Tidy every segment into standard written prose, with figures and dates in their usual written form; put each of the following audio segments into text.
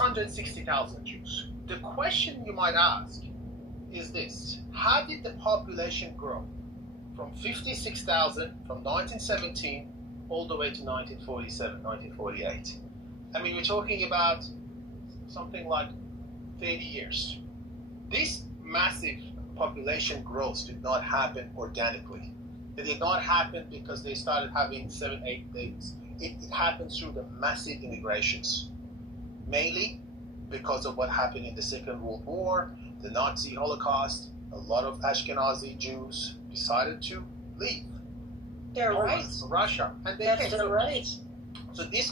660,000 Jews. The question you might ask is this: how did the population grow from 56,000 from 1917 all the way to 1947, 1948? I mean, we're talking about something like 30 years. This massive population growth did not happen organically. It did not happen because they started having 7, 8 babies. It happened through the massive immigrations, mainly because of what happened in the Second World War, the Nazi Holocaust. A lot of Ashkenazi Jews decided to leave. They're right. Russia, and they That's came. their right. So this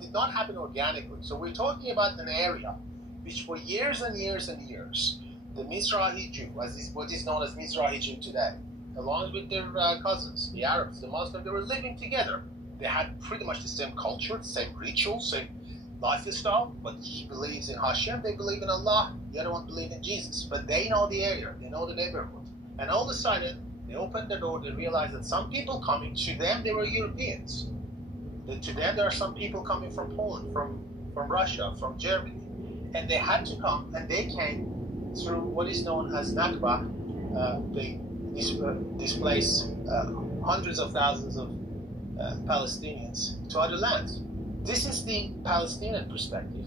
did not happen organically. So we're talking about an area which for years and years and years, the Mizrahi Jew, what is known as Mizrahi Jew today, along with their cousins, the Arabs, the Muslims, they were living together. They had pretty much the same culture, same rituals, same lifestyle, but he believes in Hashem, they believe in Allah, the other one believes in Jesus. But they know the area, they know the neighborhood. And all of a sudden, they opened the door, they realized that some people coming, to them they were Europeans. That to them there are some people coming from Poland, from Russia, from Germany. And they had to come, and they came through what is known as Nakba. They displaced hundreds of thousands of Palestinians to other lands. This is the Palestinian perspective.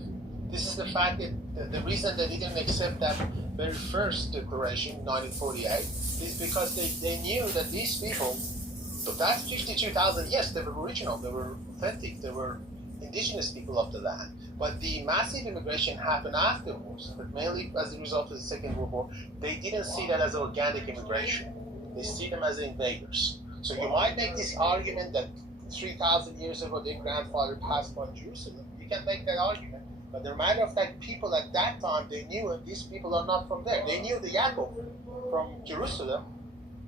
This is the fact that the reason they didn't accept that very first declaration in 1948 is because they knew that these people, so that 52,000, yes, they were original, they were authentic, they were indigenous people of the land. But the massive immigration happened afterwards, but mainly as a result of the Second World War. They didn't see that as organic immigration. They see them as invaders. So you might make this argument that 3,000 years ago their grandfather passed by Jerusalem. You can make that argument. But the matter of fact, people at that time, they knew that these people are not from there. They knew the Yaakov from Jerusalem,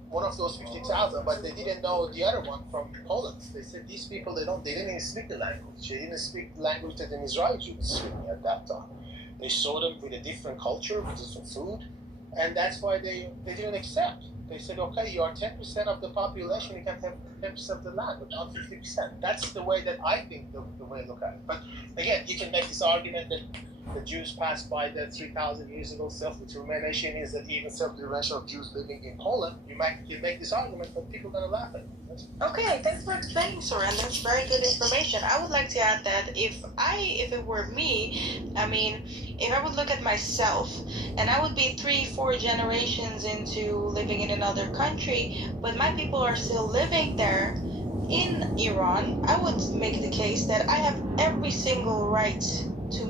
one of those 50,000, but they didn't know the other one from Poland. They said these people, they didn't even speak the language. They didn't speak the language that the Mizrahi Jews were speaking at that time. They saw them with a different culture, with different food, and that's why they didn't accept. They said, okay, you are 10% of the population, you can have 10% of the land, but not 50%. That's the way that I think the way to look at it. But again, you can make this argument that the Jews passed by that 3,000 years ago. Self-determination is that even self-determination of Jews living in Poland. You make this argument, but people are going to laugh at it. Okay, thanks for explaining, Soren. That's very good information. I would like to add that if it were me, I mean, if I would look at myself, and I would be 3-4 generations into living in another country, but my people are still living there in Iran, I would make the case that I have every single right